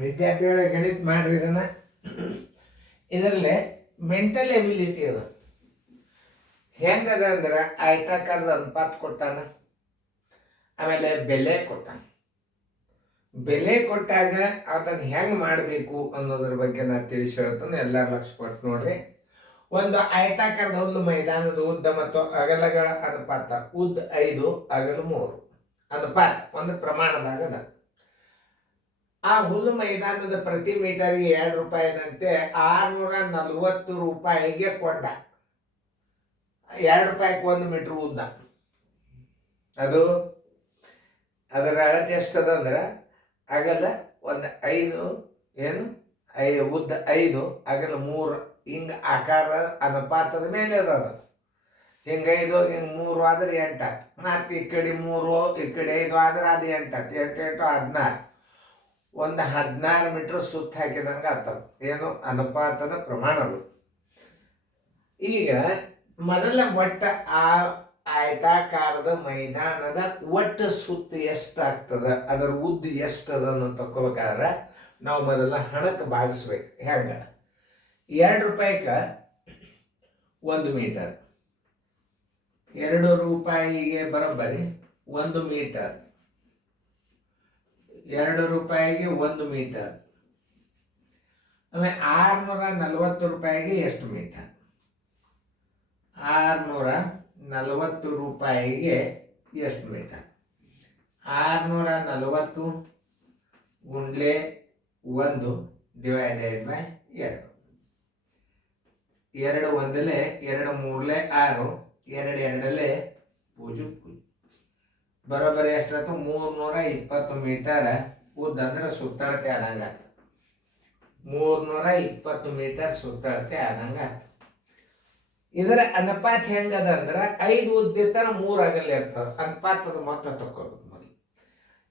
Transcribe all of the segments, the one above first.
ವಿದ್ಯಾರ್ಥಿಗಳ ಗಣಿತ ಮಾಡ್ರಿ ಇದನ್ನು. ಇದರಲ್ಲಿ ಮೆಂಟಲ್ ಎಬಿಲಿಟಿ ಅದ. ಹೆಂಗದ ಅಂದ್ರೆ ಆಯ್ತಾಕಾರದ ಅನುಪಾತ ಕೊಟ್ಟಾನ, ಆಮೇಲೆ ಬೆಲೆ ಕೊಟ್ಟಾನ. ಬೆಲೆ ಕೊಟ್ಟಾಗ ಅದನ್ನು ಹೆಂಗೆ ಮಾಡಬೇಕು ಅನ್ನೋದ್ರ ಬಗ್ಗೆ ನಾನು ತಿಳಿಸಿ ಹೇಳ್ತಾನೆ. ಎಲ್ಲರೂ ಲಕ್ಷ ಕೊಟ್ಟು ನೋಡ್ರಿ. ಒಂದು ಆಯತಾಕಾರದ ಹುಲ್ಲು ಮೈದಾನದ ಉದ್ದ ಮತ್ತು ಅಗಲಗಳ ಅನುಪಾತ. ಉದ್ದ 5, ಅಗಲ 3 ಅನುಪಾತ ಒಂದು ಪ್ರಮಾಣದಾಗದ. ಆ ಹುಲ್ಲು ಮೈದಾನದ ಪ್ರತಿ ಮೀಟರ್ಗೆ 2 ರೂಪಾಯಿನಂತೆ 640 ರೂಪಾಯಿಗೆ ಕೊಂಡ. 2 ರೂಪಾಯಿಗೆ 1 ಮೀಟರ್ ಉದ್ದ. ಅದರ ಅಳತೆ ಎಷ್ಟದ ಅಂದ್ರೆ ಅಗಲ ಒಂದು 5, ಉದ್ದ 5, ಅಗಲ 3 ಹಿಂಗ ಆಕಾರ ಅನುಪಾತದ ಮೇಲೆ ಅದ. ಹಿಂಗೆ 5 ಹಿಂಗೆ 3 ಆದ್ರೆ 8 ಆಯ್ತು. ಮತ್ತು ಈ ಕಡೆ 3 ಈ ಕಡೆ 5 ಆದ್ರೆ ಅದು 8 ಆಯ್ತು. 8 8 16. ಒಂದು 16 ಮೀಟರ್ ಸುತ್ತ ಹಾಕಿದಂಗೆ ಆಗ್ತದೆ. ಅನುಪಾತದ ಪ್ರಮಾಣಗಳು. ಈಗ ಮೊದಲ ಆಯತಾಕಾರದ ಮೈದಾನದ ಒಟ್ಟು ಸುತ್ತ ಎಷ್ಟಾಗ್ತದ, ಅದರ ಉದ್ದ ಎಷ್ಟದ ಅನ್ನೋ ತಕ್ಕೋಬೇಕಾದ್ರೆ ನಾವು ಮೊದಲ ಹಣಕ್ಕೆ ಭಾಗಿಸ್ಬೇಕು. ಹೆಂಗೆ? 2 ರೂಪಾಯಿಗೆ 1 ಮೀಟರ್, 2 ರೂಪಾಯಿಗೆ ಬರೋಬ್ಬರಿ 1 ಮೀಟರ್, 2 ರೂಪಾಯಿಗೆ 1 ಮೀಟರ್. ಆಮೇಲೆ 640 ರೂಪಾಯಿಗೆ ಎಷ್ಟು ಮೀಟರ್? 640 ರೂಪಾಯಿಗೆ ಎಷ್ಟು ಮೀಟರ್? 640 ಗುಂಡ್ಲೆ 1 divided by 2. 2 ಒಂದಲೇ 2 ಮೂರಲೇ 6, 2 ಎರಡಲೇ 0 ಬರೋಬ್ಬರಿ ಎಷ್ಟಾಯ್ತು? 320 ಮೀಟರ್ ಉದ್ದ. ಅಂದ್ರೆ ಸುತ್ತಳತೆ ಆದಂಗಾಯ್ತು. 320 ಮೀಟರ್ ಸುತ್ತಳತೆ ಆದಂಗಾಯ್ತು. ಇದರ ಅನುಪಾತ ಹೆಂಗದ ಅಂದ್ರೆ 5 ಉದ್ದ ಇರ್ತಾರ, 3 ಅಗಲ ಇರ್ತದ. ಅನುಪಾತದ ಮೊತ್ತ ತಕ್ಕೋಬೇಕು ಮೊದಲು.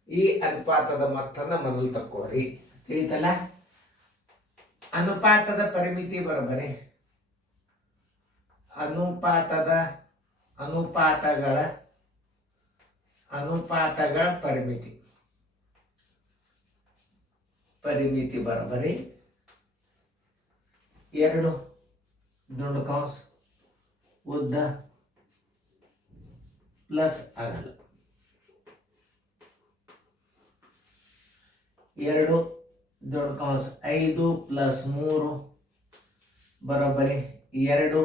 ಈ ಅನುಪಾತದ ಮೊತ್ತನ ಮೊದಲು ತಕ್ಕೋರಿ. ತಿಳಿತಲ್ಲ? ಅನುಪಾತದ ಪರಿಮಿತಿ ಬರೋಬ್ಬರಿ ಅನುಪಾತಗಳ ಪರಿಮಿತಿ ಬರೋಬ್ಬರಿ 2 ದುಂಡು ಕೌಂಸ್ ಉದ್ದ ಪ್ಲಸ್ ಅಗಲ. 2 ದುಂಡು ಕೌಂಸ್ 5 ಪ್ಲಸ್ 3 ಬರೋಬ್ಬರಿ 2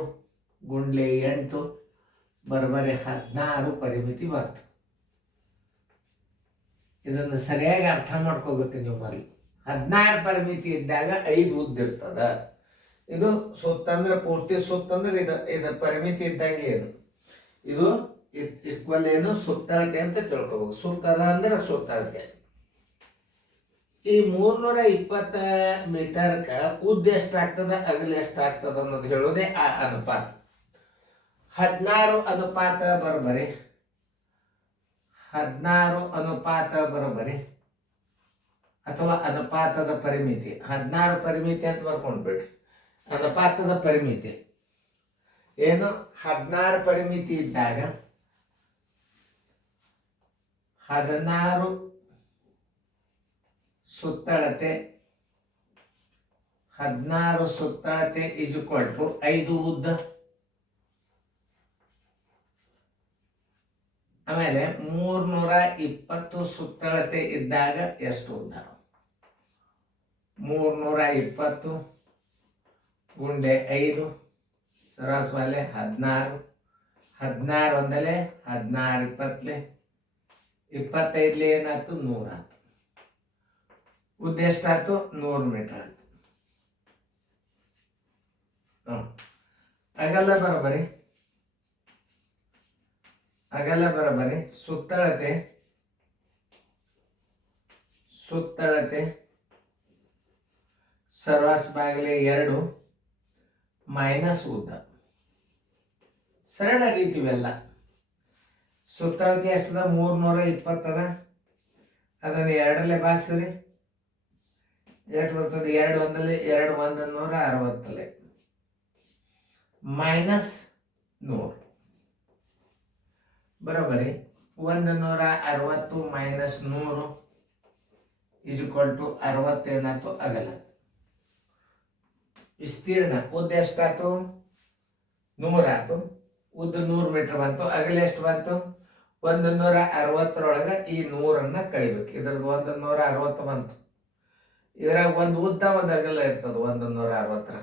ಗುಂಡ್ಲೆ 8 ಬರೋಬ್ಬರಿ 16 ಪರಿಮಿತಿ ಬರ್ತದೆ. ಇದನ್ನು ಸರಿಯಾಗಿ ಅರ್ಥ ಮಾಡ್ಕೋಬೇಕು ನೀವು ಮೊದಲು. 16 ಪರಿಮಿತಿ ಇದ್ದಾಗ 5 ಉದ್ದ ಇರ್ತದ. ಇದು ಸುತ್ತಂದ್ರೆ ಪೂರ್ತಿ ಸುತ್ತಂದ್ರೆ ಇದು ಪರಿಮಿತಿ ಇದ್ದಂಗೆ. ಇದು ಈಕ್ವಲ್ ಸುತ್ತಳತೆ ಅಂತ ತಿಳ್ಕೊಬೇಕು. ಸುತ್ತದ ಅಂದ್ರೆ ಸುತ್ತಳತೆ. ಈ 320 ಮೀಟರ್ಗೆ ಉದ್ದ ಎಷ್ಟಾಗ್ತದ, ಅಗಲ ಎಷ್ಟಾಗ್ತದ ಅನ್ನೋದು ಹೇಳೋದೇ ಆ ಅನುಪಾತ. 16 ಅನುಪಾತ ಬರೋಬ್ಬರಿ 16 ಅನುಪಾತ ಬರೋಬ್ಬರಿ ಅಥವಾ ಅನುಪಾತದ ಪರಿಮಿತಿ. 16 ಪರಿಮಿತಿ ಅಂತ ಬರ್ಕೊಂಡ್ಬಿಡ್ರಿ. ಅನುಪಾತದ ಪರಿಮಿತಿ 16 ಪರಿಮಿತಿ ಇದ್ದಾಗ 16 ಸುತ್ತಳತೆ 5 ಉದ್ದ. ಆಮೇಲೆ 320 ಸುತ್ತಳತೆ ಇದ್ದಾಗ ಎಷ್ಟು ಉದ್ದ? 320 ಗುಂಡೆ 5 ಸರಾಸರಿ 16. 16 ಒಂದಲೇ 16 20 25 ಏನಾಯ್ತು? 100 ಆಯ್ತು. ಉದ್ದ ಎಷ್ಟಾಯ್ತು? 100 ಮೀಟರ್ ಆಯ್ತು. ಅಗಲ ಬರೋಬ್ಬರಿ ಸುತ್ತಳತೆ ಸರ್ವಾಸ್ ಬಾಗಿಲೆ 2 ಮೈನಸ್ ಉದ್ದ. ಸರಳ ರೀತಿ ಇವೆಲ್ಲ. ಸುತ್ತಳತೆ ಎಷ್ಟದ? 320 ಅದ. ಅದನ್ನು 2ರಲ್ಲೇ ಭಾಗಿಸ್ರಿ. ಎಷ್ಟು ಬರ್ತದೆ? 2 ಒಂದಲ್ಲಿ 2 160 ಮೈನಸ್ 100 ಬರೋಬ್ಬರಿ 160 ಮೈನಸ್ 100 ಈಜ್ವಲ್ ಟು 60 ಏನಾಯ್ತು ಅಗಲ. ವಿಸ್ತೀರ್ಣ ಉದ್ದ ಎಷ್ಟಾಯ್ತು 100 ಆಯ್ತು. ಉದ್ದ 100 ಮೀಟರ್ ಬಂತು. ಅಗಲ ಎಷ್ಟು ಬಂತು 160 ಈ 100 ಕಳಿಬೇಕು. ಇದ್ರದ್ದು 160 ಬಂತು. ಇದ್ರಾಗ ಒಂದು ಉದ್ದ ಒಂದು ಅಗಲ ಇರ್ತದ 160.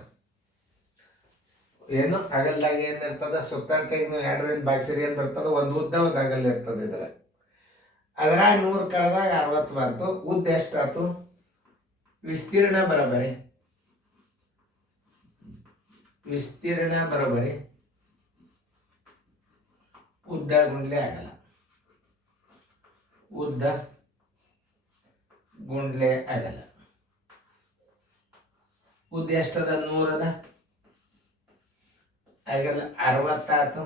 ಏನು ಅಗಲದಾಗ ಏನಿರ್ತದ ಸುತ್ತಳತೆಗೆ ನೀವು 2ರಿಂದ ಭಾಗಿಸಿರಿ ಏನು ಬರ್ತದ, ಒಂದು ಉದ್ದ ಒಂದು ಅಗಲ ಇರ್ತದೆ. ಅದ್ರಾಗ 100 ಕಳೆದಾಗ 60 ಬಂತು. ಉದ್ದ ಎಷ್ಟಾಯ್ತು ವಿಸ್ತೀರ್ಣ ಬರೋಬರಿ ಉದ್ದ ಗುಂಡ್ಲೆ ಆಗಲ್ಲ. ಉದ್ದ ಗುಂಡ್ಲೆ ಆಗಲ್ಲ. ಉದ್ದ ಎಷ್ಟದ 100 ಅದ. ಆಗಲ್ಲ 60 ಆಯ್ತು.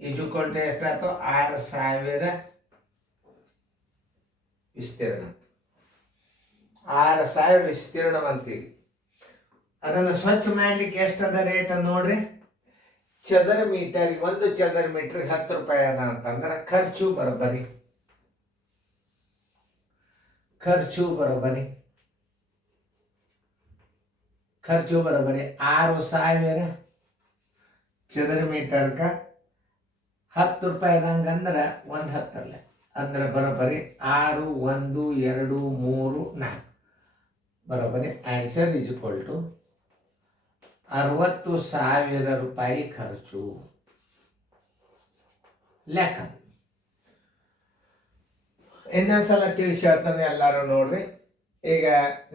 ಈಜ್ವಲ್ ಟು ಎಷ್ಟಾಯ್ತು 6000 ವಿಸ್ತೀರ್ಣ. 6000 ವಿಸ್ತೀರ್ಣ ಬಂತೀವಿ. ಅದನ್ನು ಸ್ವಚ್ಛ ಮಾಡ್ಲಿಕ್ಕೆ ಎಷ್ಟದ ರೇಟ್ ನೋಡ್ರಿ. ಚದರ ಮೀಟರ್, 1 ಚದರ ಮೀಟರ್ 10 ರೂಪಾಯಿ ಅದ ಅಂತಂದ್ರೆ ಖರ್ಚು ಬರೋಬರಿ 6000 ಚದರ ಮೀಟರ್ಗ 10 ರೂಪಾಯಿ ಅದಂಗಂದ್ರೆ 1 10 ಅಂದ್ರೆ ಬರೋಬರಿ 6, 1, 2, 3, 4 ಬರೋಬರಿ. ಆನ್ಸರ್ ಈಜ್ವಲ್ ಟು 60,000 ರೂಪಾಯಿ ಖರ್ಚು. ಲೆಕ್ಕ ಇನ್ನೊಂದ್ಸಲ ತಿಳಿಸಿ ಹೇಳ್ತಾನೆ ಎಲ್ಲರೂ ನೋಡ್ರಿ. ಈಗ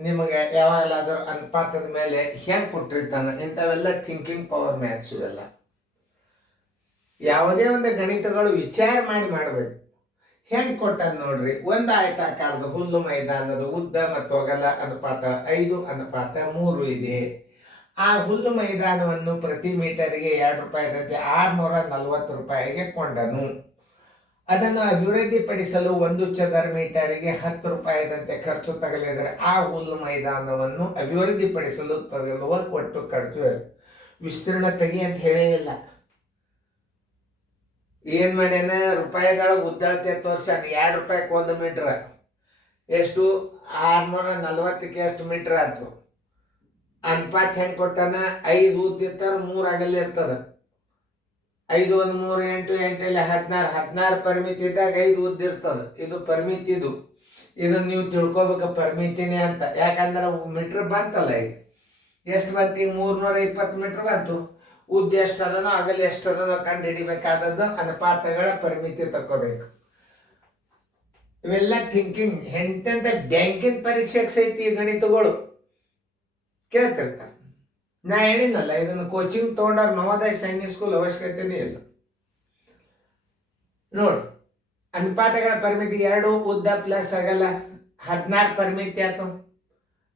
ನಿಮಗೆ ಯಾವಾಗಲಾದ್ರೂ ಅನುಪಾತದ ಮೇಲೆ ಹೆಂಗೆ ಕೊಟ್ಟಿರ್ತಾನೆ ಇಂಥವೆಲ್ಲ ಥಿಂಕಿಂಗ್ ಪವರ್ ಮ್ಯಾಥ್ಸ್. ಇವೆಲ್ಲ ಯಾವುದೇ ಒಂದು ಗಣಿತಗಳು ವಿಚಾರ ಮಾಡಿ ಮಾಡಬೇಕು. ಹೆಂಗೆ ಕೊಟ್ಟದ್ ನೋಡ್ರಿ. ಒಂದು ಆಯತಾಕಾರದ ಹುಲ್ಲು ಮೈದಾನದ ಉದ್ದ ಮತ್ತು ಅಗಲ ಅನುಪಾತ 5:3 ಇದೆ. ಆ ಹುಲ್ಲು ಮೈದಾನವನ್ನು ಪ್ರತಿ ಮೀಟರ್ಗೆ 2 ರೂಪಾಯಿದಂತೆ 640 ರೂಪಾಯಿಗೆ ಕೊಂಡನು. ಅದನ್ನು ಅಭಿವೃದ್ಧಿಪಡಿಸಲು 1 ಚದರ ಮೀಟರಿಗೆ 10 ರೂಪಾಯಿದಂತೆ ಖರ್ಚು ತಗಲಿದರೆ ಆ ಹುಲ್ಲು ಮೈದಾನವನ್ನು ಅಭಿವೃದ್ಧಿಪಡಿಸಲು ತಗಲುವ ಒಟ್ಟು ಖರ್ಚು. ವಿಸ್ತೀರ್ಣ ತೆಗಿ ಅಂತ ಹೇಳೇ ಇಲ್ಲ. ಏನು ಮಾಡ್ಯಾನ ರೂಪಾಯಿದೊಳಗೆ ಉದ್ದಳತೆ ತೋರ್ಸಾನ. 2 ರೂಪಾಯಿಗೆ 1 ಮೀಟ್ರ್ ಎಷ್ಟು 640ಕ್ಕೆ ಎಷ್ಟು ಮೀಟ್ರ್ ಆಯ್ತು. ಅನುಪಾತ ಹೆಂಗೆ ಕೊಟ್ಟಾನ 5 ಉದ್ದಿರ್ತಾರೆ 3 ಅಗಲ ಇರ್ತದ. 5 1 3 8 8 ಇಲ್ಲ 16 ಪರಿಮಿತಿ ಇದ್ದಾಗ 5 ಉದ್ದಿರ್ತದ. ಇದು ಪರಿಮಿತಿ. ಇದನ್ನು ನೀವು ತಿಳ್ಕೊಬೇಕು ಪರಿಮಿತಿನೇ ಅಂತ. ಯಾಕಂದ್ರೆ ಮೀಟ್ರ್ ಬಂತಲ್ಲ. ಈಗ ಎಷ್ಟು ಬಂತು ಈಗ 320 ಮೀಟ್ರ್ ಬಂತು. ಉದ್ದ ಎಷ್ಟದನೋ ಅಗಲ ಎಷ್ಟದನೋ ಕಂಡು ಹಿಡಿಬೇಕಾದದ್ದು ಅನುಪಾತಗಳ ಪರಿಮಿತಿ ತಕ್ಕೋಬೇಕು. ಇವೆಲ್ಲ ಥಿಂಕಿಂಗ್. ಎಂತೆಂಥ ಬ್ಯಾಂಕಿನ ಪರೀಕ್ಷೆಗೆ ಸಹಿತ ಈ ಗಣಿತಗಳು ಕೇಳ್ತಿರ್ತಾರೆ. ನಾ ಹೇಳಿನಲ್ಲ ಇದನ್ನು ಕೋಚಿಂಗ್ ತೊಗೊಂಡಾಗ ನವೋದಯ ಸೈನಿಕ್ ಸ್ಕೂಲ್ ಅವಶ್ಯಕತೆನೇ ಇಲ್ಲ. ನೋಡು ಅನುಪಾತಗಳ ಪರಿಮಿತಿ 2 ಉದ್ದ ಪ್ಲಸ್ ಅಗಲ 16 ಪರಿಮಿತಿ ಆಯ್ತು.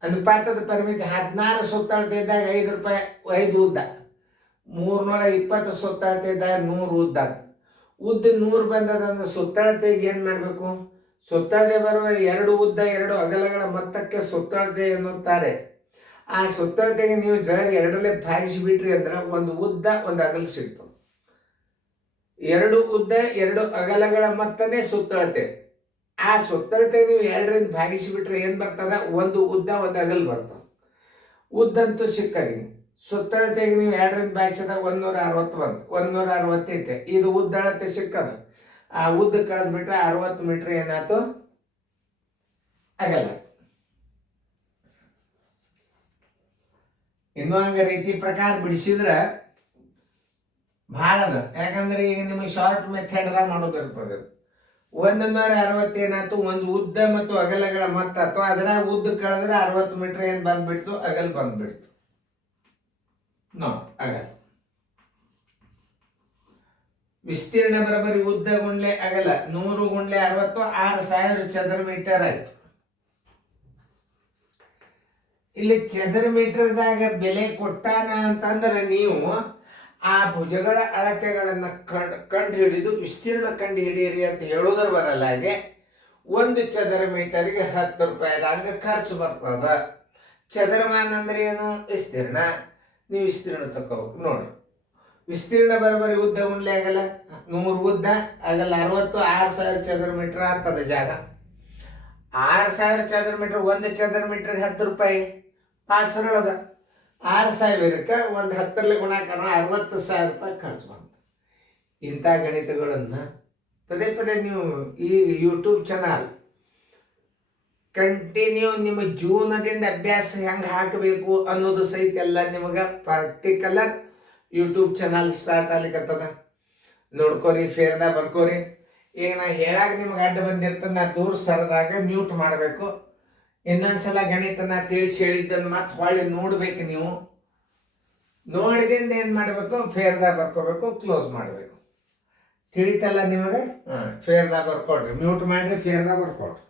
ಅನುಪಾತದ ಪರಿಮಿತಿ 16 ಸುತ್ತಳತೆ ಇದ್ದಾಗ 5 ರೂಪಾಯಿ 5 ಉದ್ದ. 320 ಸುತ್ತಳತೆ ಇದ್ದಾಗ 100 ಉದ್ದ. ಉದ್ದ 100 ಬಂದದಂದ್ರೆ ಸುತ್ತಳತೆಗೆ ಏನು ಮಾಡಬೇಕು. ಸುತ್ತಳತೆ ಬರುವಾಗ 2 ಉದ್ದ 2 ಅಗಲಗಳ ಮೊತ್ತಕ್ಕೆ ಸುತ್ತಳತೆ ಎನ್ನುತ್ತಾರೆ. ಆ ಸುತ್ತಳತೆಗೆ ನೀವು ಜರ್ 2ರಲ್ಲಿ ಭಾಗಿಸಿಬಿಟ್ರಿ ಅಂದ್ರೆ 1 ಉದ್ದ 1 ಅಗಲ ಸಿಗ್ತದೆ. 2 ಉದ್ದ 2 ಅಗಲಗಳ ಮೊತ್ತನೇ ಸುತ್ತಳತೆ. ಆ ಸುತ್ತಳತೆಗೆ ನೀವು 2ರಿಂದ ಭಾಗಿಸಿಬಿಟ್ರೆ ಏನು ಬರ್ತದ 1 ಉದ್ದ 1 ಅಗಲ ಬರ್ತದೆ. ಉದ್ದಂತೂ ಸಿಕ್ಕರಿ. ಸುತ್ತಳತೆಗೆ ನೀವು 2ರಿಂದ ಭಾಗಿಸಿದಾಗ 160 ಬಂತು. 160 ಇಟ್ಟೆ. ಇದು ಉದ್ದಳತೆ ಸಿಕ್ಕದ. ಆ ಉದ್ದ ಕಳೆದ್ಬಿಟ್ರೆ 60 ಮೀಟ್ರ್ ಏನಾಯ್ತು ಅಗಲ. ಇನ್ನೂ ಹಂಗೆ ರೀತಿ ಪ್ರಕಾರ ಬಿಡಿಸಿದ್ರೆ ಭಾಳ ಅದ. ಯಾಕಂದ್ರೆ ಈಗ ನಿಮಗೆ ಶಾರ್ಟ್ ಮೆಥಡ್ದಾಗ ಮಾಡೋದಿರ್ತದೆ. 160 ಏನಾಯ್ತು 1 ಉದ್ದ ಮತ್ತು ಅಗಲಗಳ ಮೊತ್ತ ಅಥವಾ ಅದರ ಉದ್ದ ಕಳೆದ್ರೆ 60 ಮೀಟ್ರ್ ಏನು ಬಂದ್ಬಿಡ್ತು ಅಗಲ ಬಂದ್ಬಿಡ್ತು. ಅಗಲ ವಿಸ್ತೀರ್ಣ ಬರಬರಿ ಉದ್ದ ಗುಂಡ್ಲೆ ಅಗಲ 100 ಗುಂಡ್ಲೆ 60 6000 ಚದರ ಮೀಟರ್ ಆಯ್ತು. ಇಲ್ಲಿ ಚದರ ಮೀಟರ್ದಾಗ ಬೆಲೆ ಕೊಟ್ಟಾನ ಅಂತಂದ್ರೆ ನೀವು ಆ ಭುಜಗಳ ಅಳತೆಗಳನ್ನು ಕಂಡು ಹಿಡಿದು ವಿಸ್ತೀರ್ಣ ಕಂಡು ಹಿಡಿಯಿರಿ ಅಂತ ಹೇಳೋದ್ರ ಬದಲಾಗಿ 1 ಚದರ ಮೀಟರ್ಗೆ 10 ರೂಪಾಯಿದಂಗೆ ಖರ್ಚು ಬರ್ತದ. ಚದರಮಾನ ಅಂದ್ರೆ ಏನು ವಿಸ್ತೀರ್ಣ. ನೀವು ವಿಸ್ತೀರ್ಣ ತಗೋಬೇಕು. ನೋಡ್ರಿ ವಿಸ್ತೀರ್ಣ ಬರಬರಿ ಉದ್ದ ಗುಂಡ್ಲೆ ಆಗಲ್ಲ 100 ಉದ್ದ ಆಗಲ್ಲ 60 6000 ಚದರ ಮೀಟರ್ ಆಗ್ತದೆ ಜಾಗ. 6,000 ಚದರ ಮೀಟ್ರ್, 1 ಚದರ ಮೀಟ್ರಿಗೆ 10 ರೂಪಾಯಿ. ಪಾಸರೊಳಗ 6,000ಕ್ಕೆ ಒಂದು 10ರಲ್ಲಿ ಗುಣಾಕಾರ 60,000 ರೂಪಾಯಿ ಖರ್ಚು ಬಂತು. ಇಂಥ ಗಣಿತಗಳನ್ನು ಪದೇ ಪದೇ ನೀವು ಈ ಯೂಟ್ಯೂಬ್ ಚಾನಲ್ ಕಂಟಿನ್ಯೂ ನಿಮ್ಮ ಜೀವನದಿಂದ ಅಭ್ಯಾಸ ಹೆಂಗೆ ಹಾಕಬೇಕು ಅನ್ನೋದು ಸಹಿತ ಎಲ್ಲ ನಿಮಗೆ ಪರ್ಟಿಕ್ಯುಲರ್ ಯೂಟ್ಯೂಬ್ ಚಾನಲ್ ಸ್ಟಾರ್ಟ್ ಆಗ್ಲಿಕ್ಕತ್ತದ. ನೋಡ್ಕೋರಿ, ಫೇರ್ದಾಗ ಬರ್ಕೋರಿ. ಈಗ ನಾ ಹೇಳಾಗ ನಿಮ್ಗೆ ಅಡ್ಡ ಬಂದಿರ್ತದೆ, ನಾ ದೂರ ಸರದಾಗ ಮ್ಯೂಟ್ ಮಾಡಬೇಕು. ಇನ್ನೊಂದ್ಸಲ ಗಣಿತನ ತಿಳಿಸಿ ಹೇಳಿದ್ದನ್ನು ಮತ್ತೆ ಹೊಳ್ಳಿ ನೋಡ್ಬೇಕು. ನೀವು ನೋಡಿದಿಂದ ಏನು ಮಾಡಬೇಕು, ಫೇರ್ದಾಗ ಬರ್ಕೋಬೇಕು, ಕ್ಲೋಸ್ ಮಾಡಬೇಕು. ತಿಳಿತಲ್ಲ ನಿಮಗೆ? ಫೇರ್ದಾಗ ಬರ್ಕೊಡ್ರಿ, ಮ್ಯೂಟ್ ಮಾಡಿರಿ, ಫೇರ್ದಾಗ ಬರ್ಕೊಡ್ರಿ.